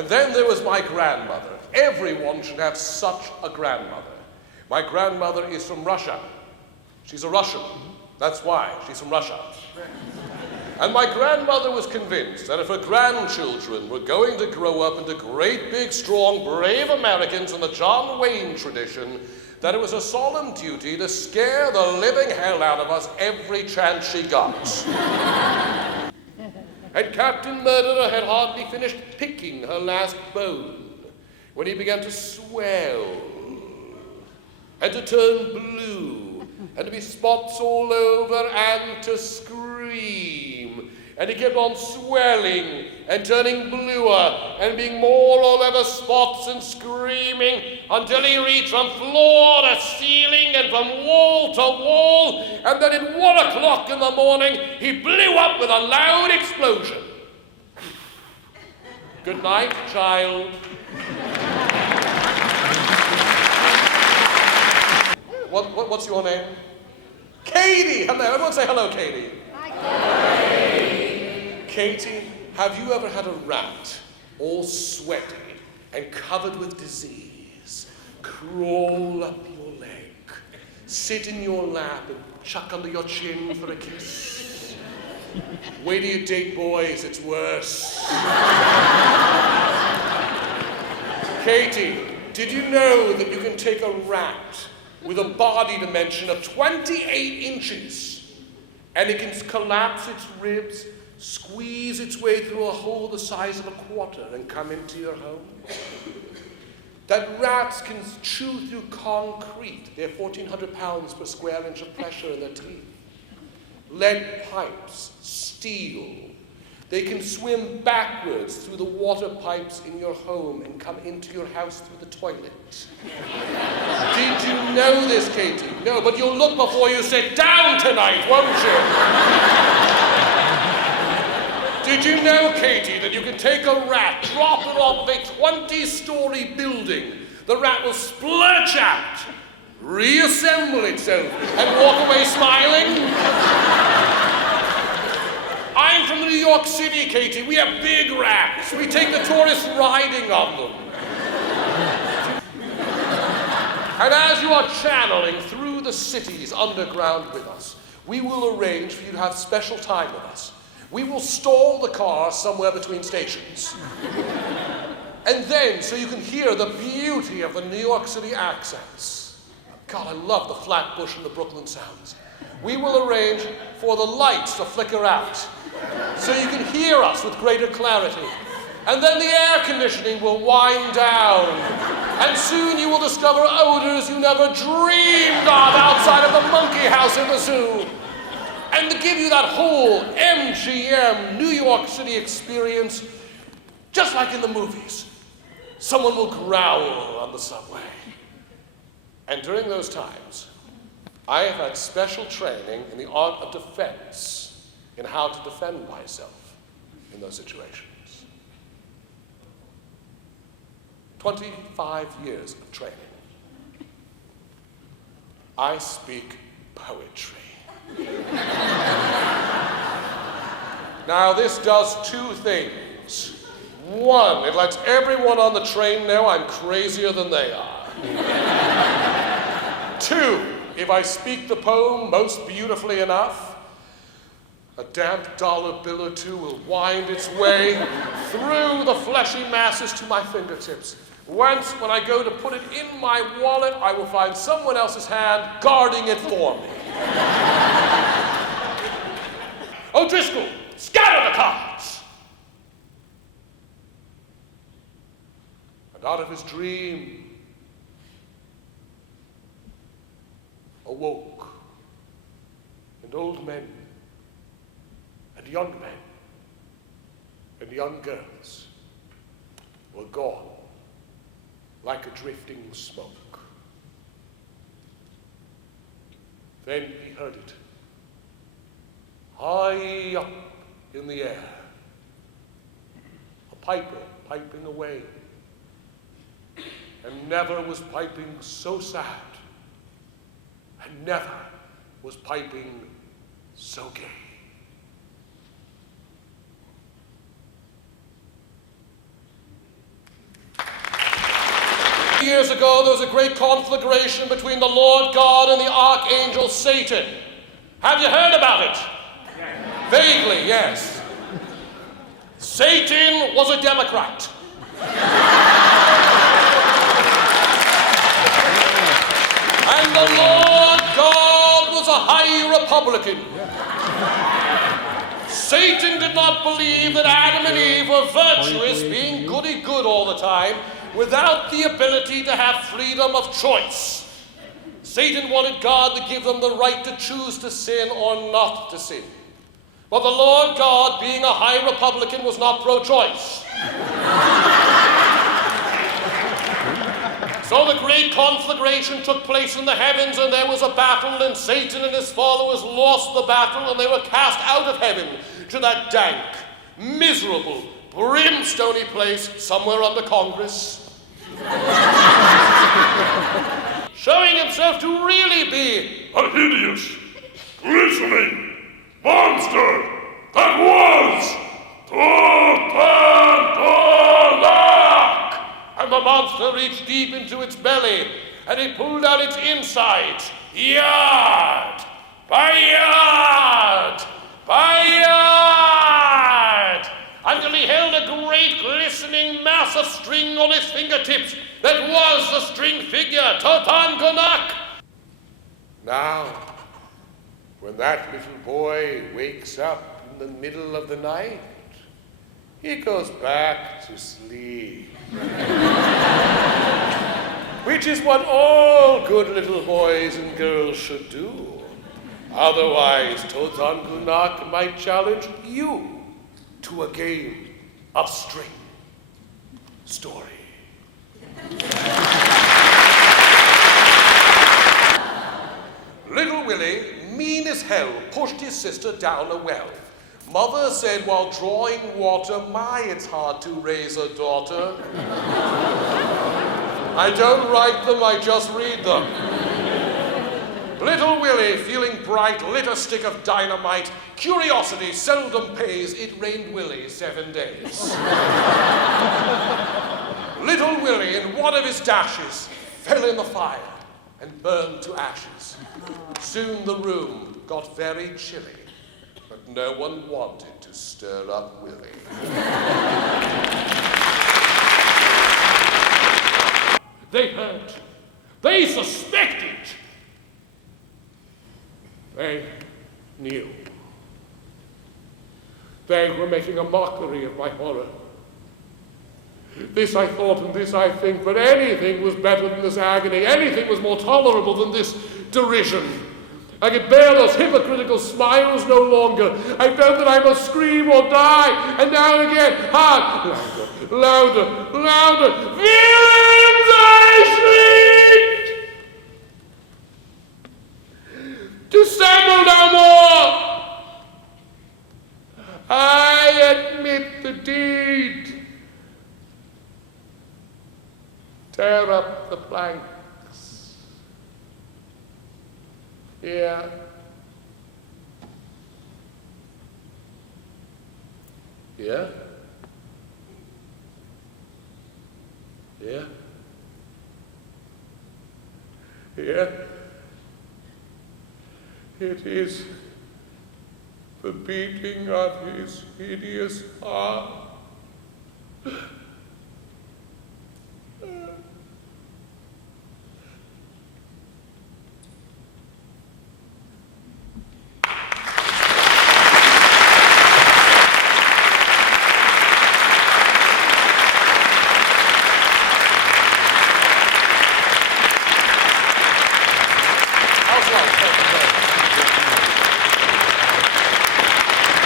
And then there was my grandmother. Everyone should have such a grandmother. My grandmother is from Russia. She's a Russian. That's why. She's from Russia. And my grandmother was convinced that if her grandchildren were going to grow up into great, big, strong, brave Americans in the John Wayne tradition, that it was a solemn duty to scare the living hell out of us every chance she got. And Captain Murderer had hardly finished picking her last bone when he began to swell and to turn blue and to be spots all over and to scream. And he kept on swelling and turning bluer and being more all over spots and screaming until he reached from floor to ceiling and from wall to wall, and then at 1 o'clock in the morning he blew up with a loud explosion. Good night, child. What's your name? Katie! Hello, everyone say hello, Katie. Hi, Katie, have you ever had a rat all sweaty and covered with disease crawl up your leg, sit in your lap and chuck under your chin for a kiss? Wait till you date boys, it's worse. Katie, did you know that you can take a rat with a body dimension of 28 inches and it can collapse its ribs, squeeze its way through a hole the size of a quarter and come into your home? That rats can chew through concrete. They're 1,400 pounds per square inch of pressure in their teeth. Lead pipes, steel. They can swim backwards through the water pipes in your home and come into your house through the toilet. Did you know this, Katie? No, but you'll look before you sit down tonight, won't you? Did you know, Katie, that you can take a rat, drop it off of a 20-story building, the rat will splurch out, reassemble itself, and walk away smiling? I'm from New York City, Katie. We have big rats. We take the tourists riding on them. And as you are channeling through the city's underground with us, we will arrange for you to have special time with us. We will stall the car somewhere between stations. And then, so you can hear the beauty of the New York City accents. God, I love the Flatbush and the Brooklyn sounds. We will arrange for the lights to flicker out, so you can hear us with greater clarity. And then the air conditioning will wind down, and soon you will discover odors you never dreamed of outside of the monkey house in the zoo. And to give you that whole MGM New York City experience, just like in the movies, someone will growl on the subway. And during those times, I have had special training in the art of defense, in how to defend myself in those situations. 25 years of training. I speak poetry. Now, this does two things. One, it lets everyone on the train know I'm crazier than they are. Two, if I speak the poem most beautifully enough, a damp dollar bill or two will wind its way through the fleshy masses to my fingertips. Once, when I go to put it in my wallet, I will find someone else's hand guarding it for me. O'Driscoll, scatter the cards! And out of his dream awoke, and old men, and young men, and young girls were gone like a drifting smoke. Then he heard it, high up in the air, a piper piping away, and never was piping so sad, and never was piping so gay. years ago, there was a great conflagration between the Lord God and the archangel Satan. Have you heard about it? Yes. Vaguely, yes. Satan was a Democrat. And the Lord God was a high Republican. Satan did not believe that Adam and Eve were virtuous, being goody good all the time, without the ability to have freedom of choice. Satan wanted God to give them the right to choose to sin or not to sin. But the Lord God, being a high Republican, was not pro-choice. So the great conflagration took place in the heavens, and there was a battle, and Satan and his followers lost the battle, and they were cast out of heaven to that dank, miserable, brimstony place somewhere under Congress, showing himself to really be a hideous, glistening monster that was Totantonak. And the monster reached deep into its belly, and it pulled out its insides, yard by yard by yard, until he held a great glistening mass of string on his fingertips that was the string figure Totantonak. Now, when that little boy wakes up in the middle of the night, he goes back to sleep. Which is what all good little boys and girls should do. Otherwise, Totantonak might challenge you to a game of string story. Little Willie, mean as hell, pushed his sister down a well. Mother said while drawing water, "My, it's hard to raise a daughter." I don't write them, I just read them. Little Willie, feeling bright, lit a stick of dynamite. Curiosity seldom pays. It rained Willie 7 days. Little Willie, in one of his dashes, fell in the fire and burned to ashes. Soon the room got very chilly, but no one wanted to stir up Willie. They heard. They suspected. They knew. They were making a mockery of my horror. This I thought and this I think, but anything was better than this agony. Anything was more tolerable than this derision. I could bear those hypocritical smiles no longer. I felt that I must scream or die, and now and again, hard, louder, louder, louder. Villains, I shrieked! Dissemble no more! I admit the deed. Tear up the planks. Here. Here. Here. Here. It is the beating of his hideous heart.